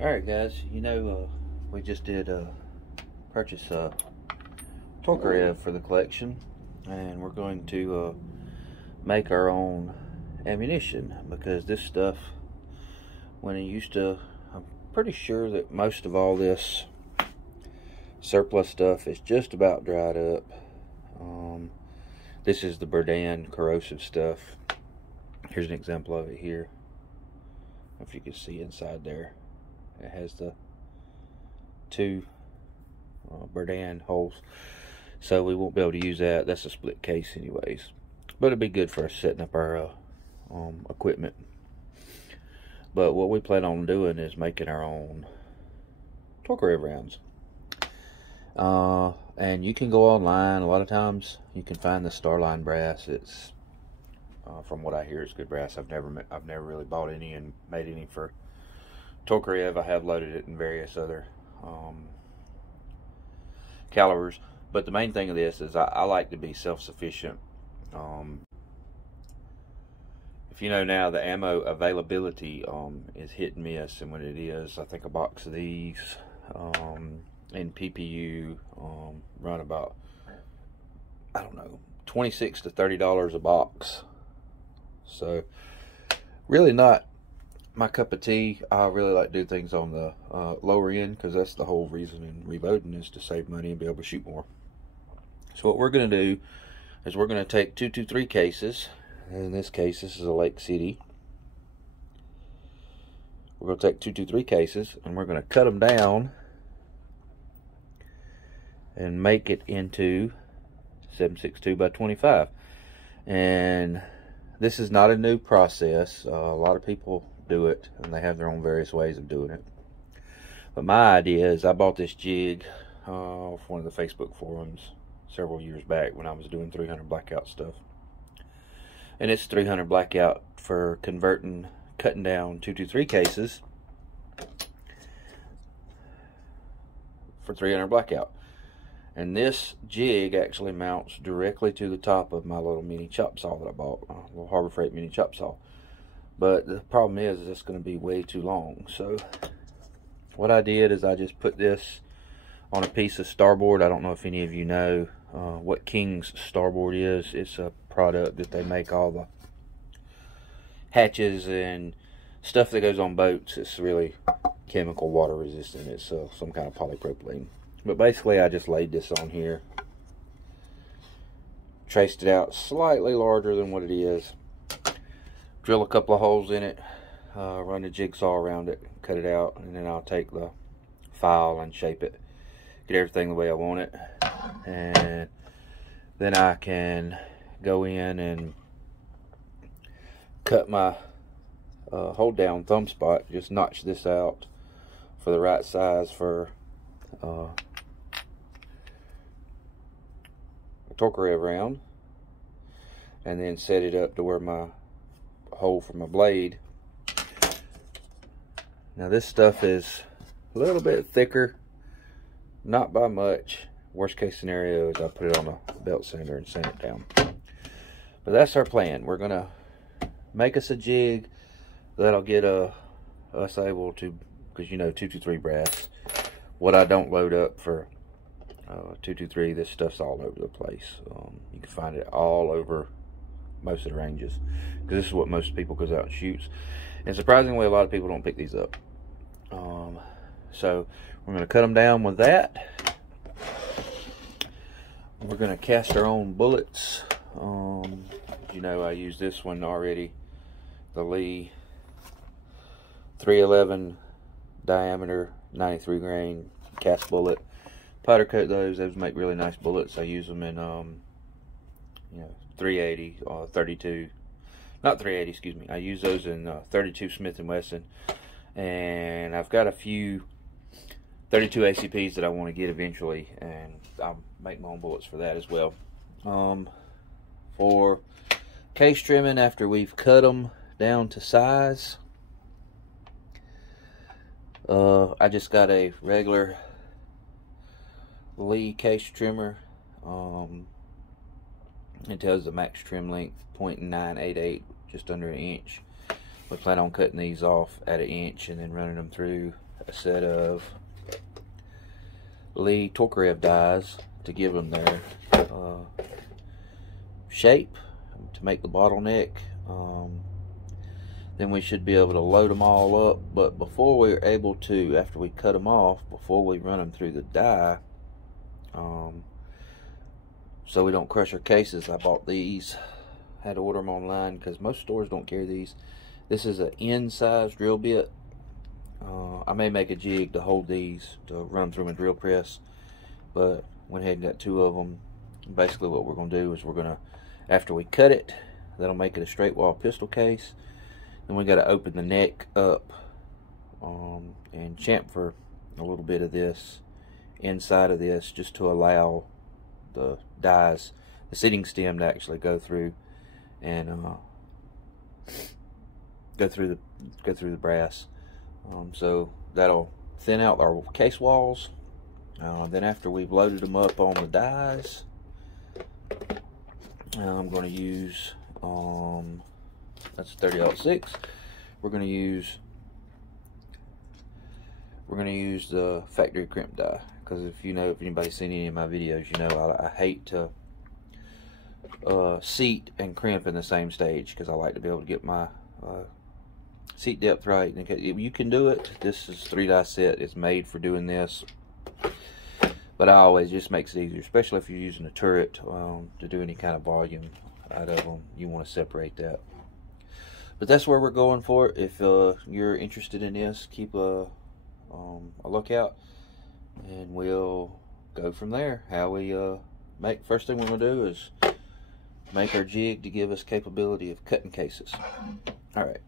Alright guys, we just did purchase a Tokarev for the collection, and we're going to make our own ammunition, because this stuff, when it used to, I'm pretty sure that most of all this surplus stuff is just about dried up. This is the Berdan corrosive stuff. Here's an example of it here. I don't know if you can see inside there. It has the two Berdan holes, so we won't be able to use that. That's a split case anyways, but it'll be good for us setting up our equipment. But what we plan on doing is making our own Tokarev rounds. And you can go online. A lot of times you can find the Starline brass. It's from what I hear, it's good brass. I've never really bought any and made any for Tokarev. I have loaded it in various other calibers, but the main thing of this is I like to be self-sufficient. If you know now, the ammo availability is hit and miss, and when it is, I think a box of these in PPU run about, I don't know, $26 to $30 a box. So really not my cup of tea. I really like to do things on the lower end, because that's the whole reason in reloading, is to save money and be able to shoot more. So what we're going to do is we're going to take 223 cases. In this case, this is a Lake City. We're going to take 223 cases, and we're going to cut them down and make it into 7.62 by 25. And this is not a new process. A lot of people do it, and they have their own various ways of doing it. But my idea is, I bought this jig off one of the Facebook forums several years back when I was doing 300 blackout stuff. And it's 300 blackout for cutting down 223 cases for 300 blackout. And this jig actually mounts directly to the top of my little mini chop saw that I bought, a little Harbor Freight mini chop saw. But the problem is it's going to be way too long. So what I did is I just put this on a piece of starboard. I don't know if any of you know what King's starboard is. It's a product that they make all the hatches and stuff that goes on boats. It's really chemical water resistant. It's some kind of polypropylene. But basically, I just laid this on here, traced it out slightly larger than what it is, drill a couple of holes in it, run the jigsaw around it, cut it out, and then I'll take the file and shape it, get everything the way I want it, and then I can go in and cut my hold down thumb spot, just notch this out for the right size for a Tokarev round, and then set it up to where my hole for my blade. Now this stuff is a little bit thicker, not by much. Worst case scenario is I put it on a belt sander and sand it down. But that's our plan. We're gonna make us a jig that'll get us able to, because 223 brass, what I don't load up for 223, this stuff's all over the place. You can find it all over most of the ranges, because this is what most people goes out and shoots, and surprisingly a lot of people don't pick these up. So we're going to cut them down with that. We're going to cast our own bullets. I use this one already, the Lee 311 diameter 93 grain cast bullet. Powder coat those make really nice bullets. I use them in 380 or 32, not 380, excuse me. I use those in 32 Smith & Wesson, and I've got a few 32 ACPs that I want to get eventually, and I'll make my own bullets for that as well. For case trimming, after we've cut them down to size, I just got a regular Lee case trimmer. It tells the max trim length 0.988, just under an inch. We plan on cutting these off at 1 inch and then running them through a set of Lee Tokarev dies to give them their shape, to make the bottleneck. Then we should be able to load them all up. But before we're able to, after we cut them off, before we run them through the die, so we don't crush our cases, I bought these. Had to order them online because most stores don't carry these. This is an N-size drill bit. I may make a jig to hold these to run through my drill press, but went ahead and got 2 of them. Basically what we're going to do is we're going to, after we cut it, that'll make it a straight wall pistol case. Then we got to open the neck up and chamfer a little bit of this inside of this, just to allow the dies, the seating stem, to actually go through and go through the brass. So that'll thin out our case walls. Then after we've loaded them up on the dies, I'm going to use that's 30-06. We're going to use the factory crimp die, because if anybody's seen any of my videos, you know I hate to seat and crimp in the same stage, because I like to be able to get my seat depth right. And you can do it. This is 3-die set. It's made for doing this. But I always just makes it easier, especially if you're using a turret to do any kind of volume out of them. You want to separate that. But that's where we're going for it. If you're interested in this, keep a lookout, and we'll go from there. How we first thing we're going to do is make our jig to give us capability of cutting cases. All right.